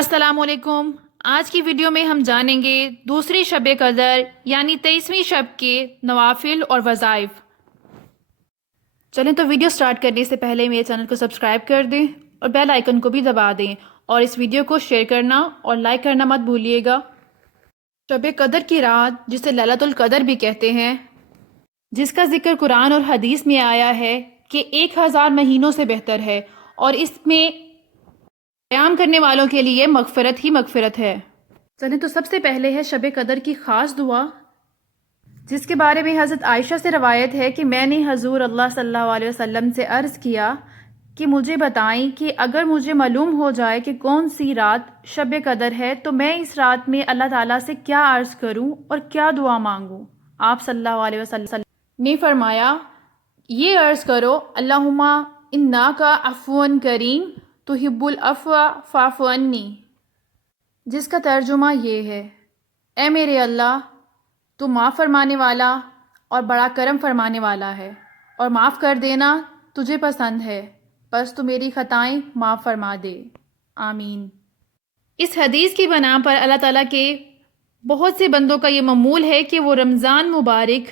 السلام علیکم۔ آج کی ویڈیو میں ہم جانیں گے دوسری شب قدر یعنی 23ویں شب کے نوافل اور وظائف۔ چلیں تو ویڈیو سٹارٹ کرنے سے پہلے میرے چینل کو سبسکرائب کر دیں اور بیل آئیکن کو بھی دبا دیں، اور اس ویڈیو کو شیئر کرنا اور لائک کرنا مت بھولیے گا۔ شب قدر کی رات جسے لیلۃ القدر بھی کہتے ہیں، جس کا ذکر قرآن اور حدیث میں آیا ہے کہ 1000 مہینوں سے بہتر ہے، اور اس میں قیام کرنے والوں کے لیے مغفرت ہی مغفرت ہے۔ چلیں تو سب سے پہلے ہے شب قدر کی خاص دعا، جس کے بارے میں حضرت عائشہ سے روایت ہے کہ میں نے حضور اللہ صلی اللہ علیہ وسلم سے عرض کیا کہ مجھے بتائیں کہ اگر مجھے معلوم ہو جائے کہ کون سی رات شب قدر ہے تو میں اس رات میں اللہ تعالیٰ سے کیا عرض کروں اور کیا دعا مانگوں۔ آپ صلی اللہ علیہ وسلم نے فرمایا، یہ عرض کرو، اللہم انکا عفو کریم تحب العفو فاعف عنی، جس کا ترجمہ یہ ہے، اے میرے اللہ، تو معاف فرمانے والا اور بڑا کرم فرمانے والا ہے، اور معاف کر دینا تجھے پسند ہے، بس تو میری خطائیں معاف فرما دے، آمین۔ اس حدیث کی بنا پر اللہ تعالیٰ کے بہت سے بندوں کا یہ معمول ہے کہ وہ رمضان مبارک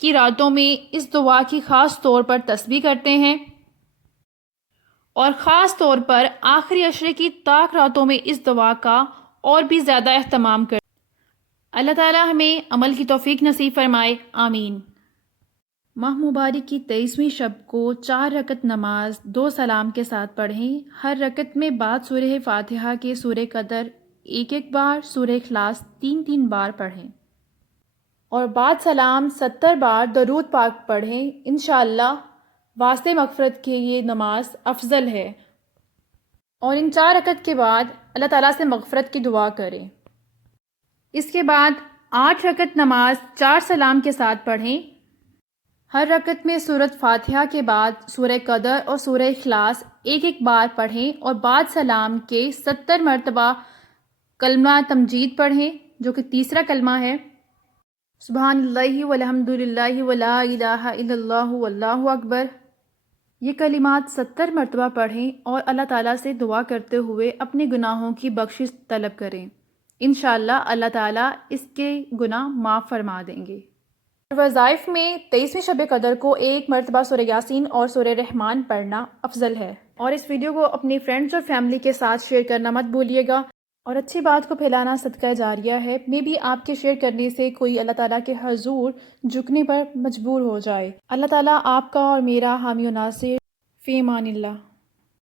کی راتوں میں اس دعا کی خاص طور پر تسبیح کرتے ہیں، اور خاص طور پر آخری عشرے کی طاق راتوں میں اس دعا کا اور بھی زیادہ اہتمام کرتے ہیں۔ اللہ تعالیٰ ہمیں عمل کی توفیق نصیب فرمائے، آمین۔ ماہ مبارک کی 23ویں شب کو 4 رکعت نماز 2 سلام کے ساتھ پڑھیں۔ ہر رکعت میں بعد سورہ فاتحہ کے سورہ قدر 1 بار، سورہ اخلاص 3 بار پڑھیں، اور بعد سلام 70 بار درود پاک پڑھیں۔ انشاءاللہ واسطے مغفرت کے یہ نماز افضل ہے، اور ان 4 رکعت کے بعد اللہ تعالیٰ سے مغفرت کی دعا کریں۔ اس کے بعد 8 رکعت نماز 4 سلام کے ساتھ پڑھیں۔ ہر رکعت میں سورۃ فاتحہ کے بعد سورہ قدر اور سورہ اخلاص 1 بار پڑھیں، اور بعد سلام کے 70 مرتبہ کلمہ تمجید پڑھیں، جو کہ تیسرا کلمہ ہے، سبحان اللہ والحمد للہ ولا الہ الا اللہ واللہ اکبر۔ یہ کلمات 70 مرتبہ پڑھیں اور اللہ تعالیٰ سے دعا کرتے ہوئے اپنے گناہوں کی بخشش طلب کریں۔ انشاءاللہ اللہ تعالیٰ اس کے گناہ معاف فرما دیں گے۔ وظائف میں 23ویں شب قدر کو 1 مرتبہ سورہ یاسین اور سورہ رحمان پڑھنا افضل ہے، اور اس ویڈیو کو اپنی فرینڈز اور فیملی کے ساتھ شیئر کرنا مت بھولیے گا، اور اچھی بات کو پھیلانا صدقہ جاریہ ہے۔ میں بھی آپ کے شیئر کرنے سے کوئی اللہ تعالیٰ کے حضور جھکنے پر مجبور ہو جائے۔ اللہ تعالیٰ آپ کا اور میرا حامی و ناصر، فی امان اللہ۔